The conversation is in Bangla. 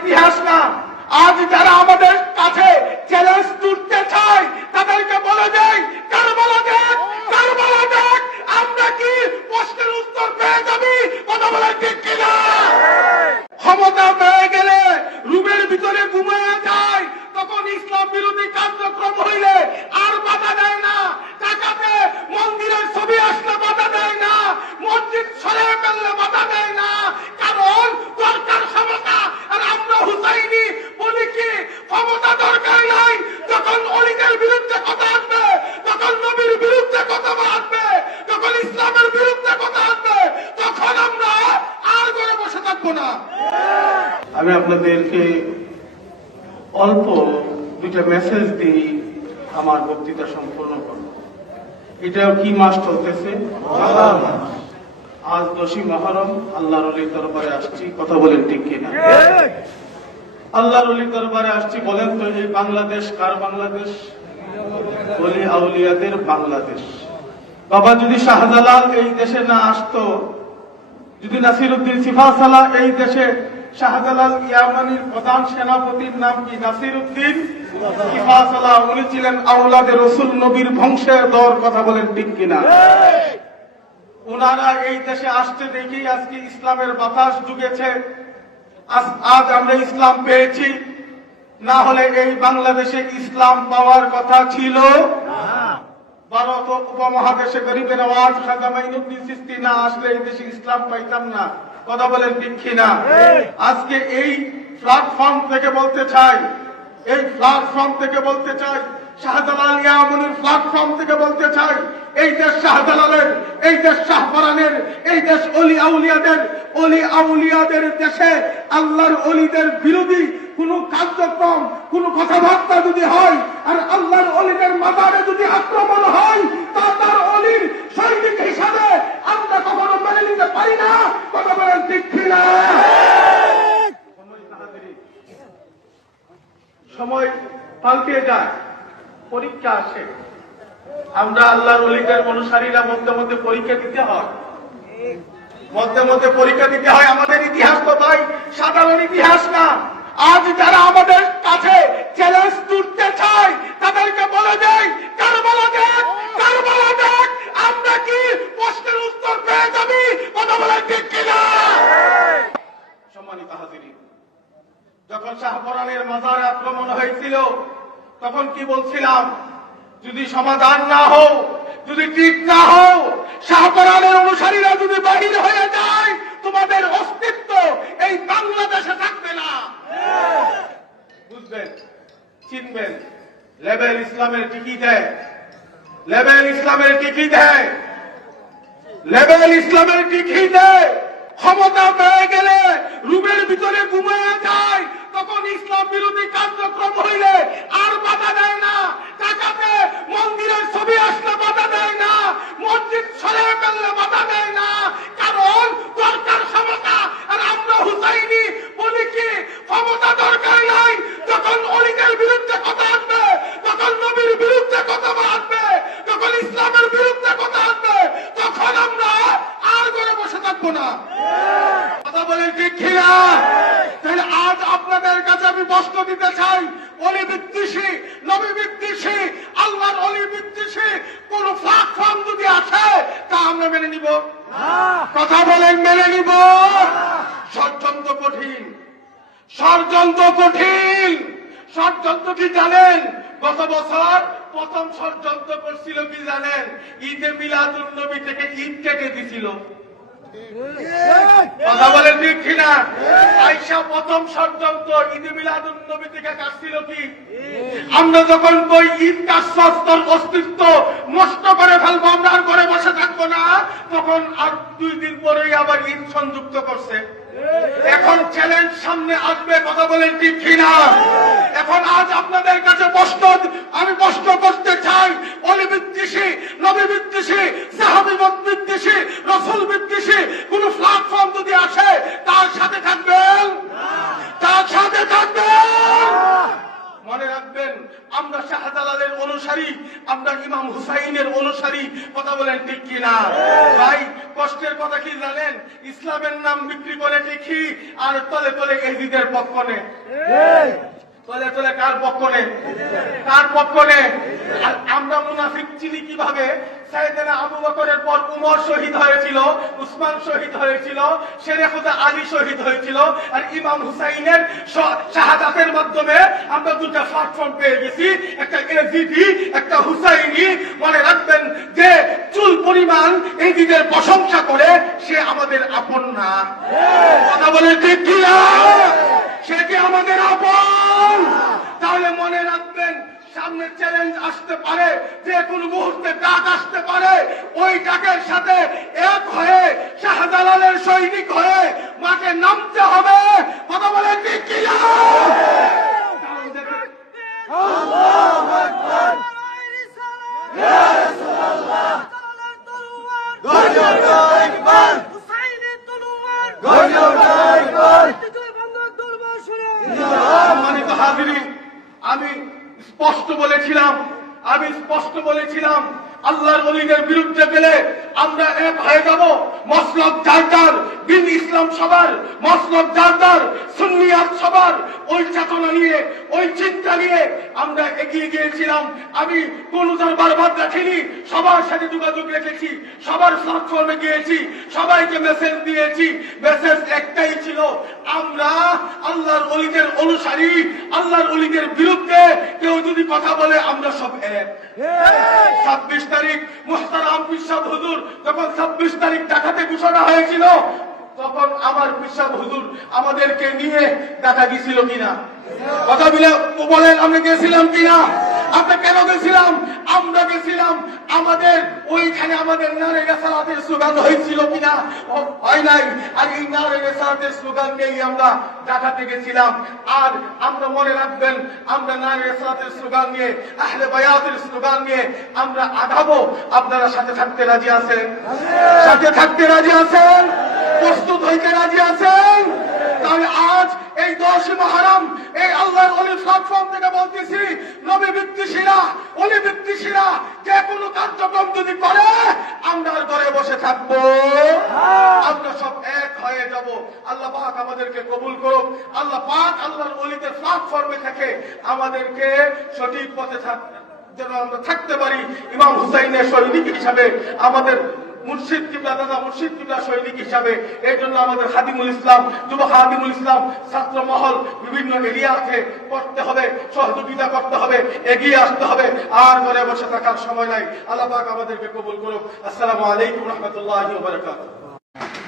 ইতিহাস না। আজ যারা আমাদের কাছে চ্যালেঞ্জ তুলতে চায় তাদেরকে বলে দেয়, কারবালা দেখ, কারবালা দেখ, আমরা কি প্রশ্নের উত্তর পেয়ে যাবি? কথা বলে ঠিক কিনা? ক্ষমতা পেয়ে গেলে রুমের ভিতরে ঘুমিয়ে যায়, তখন ইসলাম বিরোধী কার্যক্রম হইলে আর বাধা দেয় না। টাকাতে মন্দিরের ছবি আসলে বাধা দেয় না, মসজিদ সরিয়ে ফেললে বাধা দেয় না, কারণ দরকার ক্ষমতা। আর আমরা হুসাইনি বলি কি, ক্ষমতা দরকার নাই। যখন অলিদের বিরুদ্ধে কথা আসবে, যখন নবীর বিরুদ্ধে কথা আসবে, যখন ইসলামের বিরুদ্ধে কথা আসবে, তখন আমরা আর ঘরে বসে থাকবো না। আমি আপনাদেরকে অল্প দুইটা মেসেজ দিয়ে আমার বক্তৃতা সম্পূর্ণ করব। এটাও কি মাস চলতেছে? আজ 10ই মুহররম, আল্লাহর ওলির দরবারে আসছি। কথা বলেন ঠিক কিনা? আল্লাহর ওলির দরবারে আসছি। বলেন তো, এই বাংলাদেশ কার বাংলাদেশ? ওলি আউলিয়াদের বাংলাদেশ। বাবা, যদি শাহজালাল এই দেশে না আসতো, যদি নাসিরউদ্দিন সিফাসালা এই দেশে, শাহজালাল ইয়ামানির প্রধান সেনাপতির নাম কি? নাসিরউদ্দিন সিফাসালা। উনি ছিলেন আওলাদে রসুল, নবীর বংশের দর। কথা বলেন ঠিক কিনা? ওনারা এই দেশে আসতে দেখি আজকে ইসলামের বাতাস ঢুকেছে। আজ আমরা ইসলাম পেয়েছি, না হলে এই বাংলাদেশে ইসলাম পাওয়ার কথা ছিল। ভারত উপমহাদেশে গরিবের আওয়াজ খাজা মাইনুদ্দিন চিশতি না আসলে এই দেশে ইসলাম পাইতাম না। কথা বলেন ঠিক কিনা? আজকে এই প্ল্যাটফর্ম থেকে বলতে চাই, এই প্ল্যাটফর্ম থেকে বলতে চাই, শাহজালাল ইয়ামানির প্ল্যাটফর্ম থেকে বলতে চাই, এই দেশ শাহজালালের, এই দেশ শাহপরানের, এই দেশ অলি আউলিয়াদের, অলি আউলিয়াদের দেশে আল্লাহর অলিদের বিরোধী কোন কার্যক্রম, কোন কথাবার্তা যদি হয়, আর আল্লাহর অলিদের মাজারে যদি আক্রমণ হয়, তা তার অলির সৈনিক হিসাবে আমরা কখনো মেনে নিতে পারি না। কথা বলেন ঠিক কিনা? সময় পাল্টে যায়, পরীক্ষা আসে। আমরা আল্লাহর ওলিদের অনুসারীরা মধ্যে মধ্যে পরীক্ষা দিতে হয়, মধ্যে মধ্যে পরীক্ষা দিতে হয়। আমাদের ইতিহাস তো ভাই সাধারণ ইতিহাস না। আজ যারা আমাদের কাছে চ্যালেঞ্জ তুলতে চায় তাদেরকে বলে দেয়, কারবালা দেখ, কারবালা দেখ, আমরা কি প্রশ্নের উত্তর পেয়ে যাবি? কথা বলে ঠিক কিনা? সম্মানিত হাজিরিন, যখন শাহপরানের মাজারে আক্রমণ হয়েছিল তখন কি বলছিলাম? যদি সমাধান না হও, যদি ঠিক না হও, শাহপরানের অনুসারীরা যদি বাহির হয়ে যায়, তোমাদের অস্তিত্ব এই বাংলাদেশে থাকবে না। বুঝবেন, চিনবেন, লেবেল ইসলামের টিকি দেয়, লেবেল ইসলামের টিকি দেয়, লেবেল ইসলামের টিকি দেয়। ক্ষমতা পেয়ে গেলে রুমের ভিতরে ঘুমিয়ে যায়, তখন ইসলাম বিরোধী কার্যক্রম হইলে আর বাধা দেয় না। টাকাতে মন্দিরের ছবি আসলে বাধা দেয় না, মসজিদ সরিয়ে ফেললে বাধা দেয় না, কারণ দরকার ক্ষমতা। আর আমরা হুসাইনি বলি কি, ক্ষমতা দরকার নাই। যখন অলিদের বিরুদ্ধে কথা আসবে, যখন নবীর বিরুদ্ধে কথা আসবে, যখন ইসলামের বিরুদ্ধে কথা আসবে, তখন আমরা আর ঘরে বসে থাকবো না। কথা বলেন ঠিক কিনা? তাহলে আজ আপনাদের কাছে আমি প্রশ্ন দিতে চাই, অলি বিদ্বেষী, নবী বিদ্বেষী, আল্লাহর অলি বিদ্বেষী কোন প্ল্যাটফর্ম যদি আছে, তা আমরা মেনে নিব? কথা বলেন, মেনে নিব? ষড়যন্ত্র কঠিন, ষড়যন্ত্র কঠিন। ষড়যন্ত্র কি জানেন? গত বছর প্রথম ষড়যন্ত্র করছিল কি জানেন? ঈদে মিলাদুন নবী থেকে ঈদ কেটে দিছিল। কথা বলেন ঠিক কিনা? আয়েশা প্রথম ষড়যন্ত্র ঈদে মিলাদুন নবী থেকে কাটছিল কি? আমরা যখন কই ঈদ কাটছর অস্তিত্ব নষ্ট করে ফেলবো, আমরা আর ঘরে বসে থাকবো না, তখন আর 2 দিন পরেই আবার ঈদ সংযুক্ত করছে। এখন চ্যালেঞ্জ সামনে আসবে। কথা বলেন ঠিক কিনা? এখন আজ আপনাদের কাছে আমি প্রশ্ন করতে চাই, অলি বিদ্বেষী, নবী বিদ্বেষী, সাহাবী বিদ্বেষী, রাসূল বিদ্বেষী কোন প্ল্যাটফর্ম যদি আসে, তার সাথে থাকবেন? তার সাথে থাকবেন? মনে রাখবেন, আমরা শাহজালালের অনুসারী, আমরা ইমাম হুসাইনের অনুসারী। কথা বলেন ঠিক কিনা? ভাই কষ্টের কথা কি জানেন? ইসলামের নাম বিক্রি করে ঠিকই, আর তলে তলে এজিদের পক্ষ নেয়। তলে তলে কার পক্ষ নেয়? কার পক্ষ নেয়? আর আমরা মুনাফিক চিনি কিভাবে? সাইয়েদনা আবু বকরের পর উমর শহীদ হয়েছিল, উসমান শহীদ হয়েছিল, শেরে খুদা আলী শহীদ হয়েছিল, আর ইমাম হুসাইনের শাহাদাতের মাধ্যমে আমরা দুটো প্ল্যাটফর্ম পেয়ে গেছি, একটা এজিদি, একটা হুসাইনি। মনে রাখবেন যে চুল পরিমাণ এজিদের প্রশংসা করে সে আমাদের আপন না। কথা বলে ঠিক কিনা? সে কি আমাদের আপন? তাহলে মনে রাখবেন, সামনে চ্যালেঞ্জ আসতে পারে, যে কোনো মুহূর্তে ডাক আসতে পারে, ওই ডাকের সাথে এক হয়ে শাহজালালের সৈনিক হয়ে মাঠে নামতে হবে। কথা বলে ঠিক কিনা? সম্মানিত হাজিরিন, আমি স্পষ্ট বলেছিলাম আল্লাহর ওলিদের বিরুদ্ধে গেলে আমরা এক হয়ে যাব। মসলক যার যার, দিন ইসলাম সবার, মসলক যার যার, সুন্নিয়াত সবার। ওই চেতনা নিয়ে, ওই চিন্তা নিয়ে আমরা এগিয়ে গিয়েছিলাম। আমি কোন বারবার দেখিনি, সবার সাথে যোগাযোগ রেখেছি, সবার প্ল্যাটফর্মে গিয়েছি, সবাইকে মেসেজ দিয়েছি। মেসেজ একটাই ছিল, আমরা আল্লাহর ওলিদের অনুসারী। আল্লাহর ওলিদের বিরুদ্ধে কেউ যদি কথা বলে আমরা সব এক। 26 তারিখ মুহতারাম পিসাব হুজুর যখন 26 তারিখ ঢাকাতে ঘোষণা হয়েছিল, তখন আমার পিসাব হুজুর আমাদেরকে নিয়ে ঢাকা গেছিল কিনা? কথা বলেন, আমরা গেছিলাম কিনা? আমরা কেন গেছিলাম? আমরা গেছিলাম, আমাদের ওইখানে আমাদের নারে রিসালাতের স্লোগান হয়েছিল কিনা? হয় নাই। আর এই নারে রিসালাতের স্লোগান নিয়েই আমরা ঢাকাতে গেছিলাম। আর আমরা মনে রাখবেন, আমরা নারে রিসালাতের স্লোগান নিয়ে, আহলে বায়াতের স্লোগান নিয়ে আমরা আগাবো। আপনারা সাথে থাকতে রাজি আছেন? সাথে থাকতে রাজি আছেন? প্রস্তুত হইতে রাজি আছেন? তাহলে আজ এই 10 মুহররম এই আল্লাহর ওলি প্ল্যাটফর্ম থেকে বলতেছি, নবী বিদ্বেষীরা, ওলি বিদ্বেষীরা যে কোনো কার্যক্রম যদি করে, আমরা ঘরে বসে থাকবো? আমরা সব এক হয়ে যাব। আল্লাহ পাক আমাদেরকে কবুল করুক। আল্লাহ পাক আল্লাহর ওলিদের প্ল্যাটফর্মে থেকে আমাদেরকে সঠিক পথে যেন আমরা থাকতে পারি। ইমাম হুসাইনের সৈনিক হিসাবে, আমাদের মুর্শিদ কিবলা, দাদা মুর্শিদ কিবলা সৈনিক হিসাবে, এর জন্য আমাদের খাদিমুল ইসলাম, যুব খাদিমুল ইসলাম, ছাত্র মহল বিভিন্ন এরিয়াকে করতে হবে, সহযোগিতা করতে হবে, এগিয়ে আসতে হবে। আর ঘরে বসে থাকার সময় নাই। আল্লাহ পাক আমাদেরকে কবুল করুক। আসসালামু আলাইকুম ওয়া রাহমাতুল্লাহি ওয়া বারাকাতুহু।